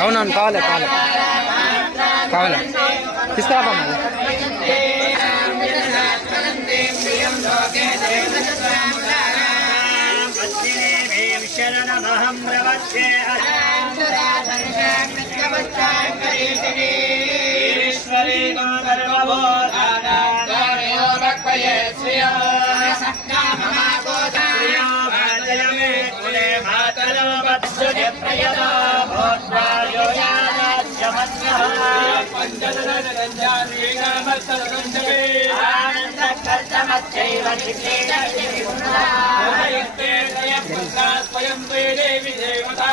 అవునవును కావాలి కావాలి కావాలి తీసుకురాబా శరణమహం ప్రవచ్చే ఈశ్వరీ స్వయం దేవి దేవతా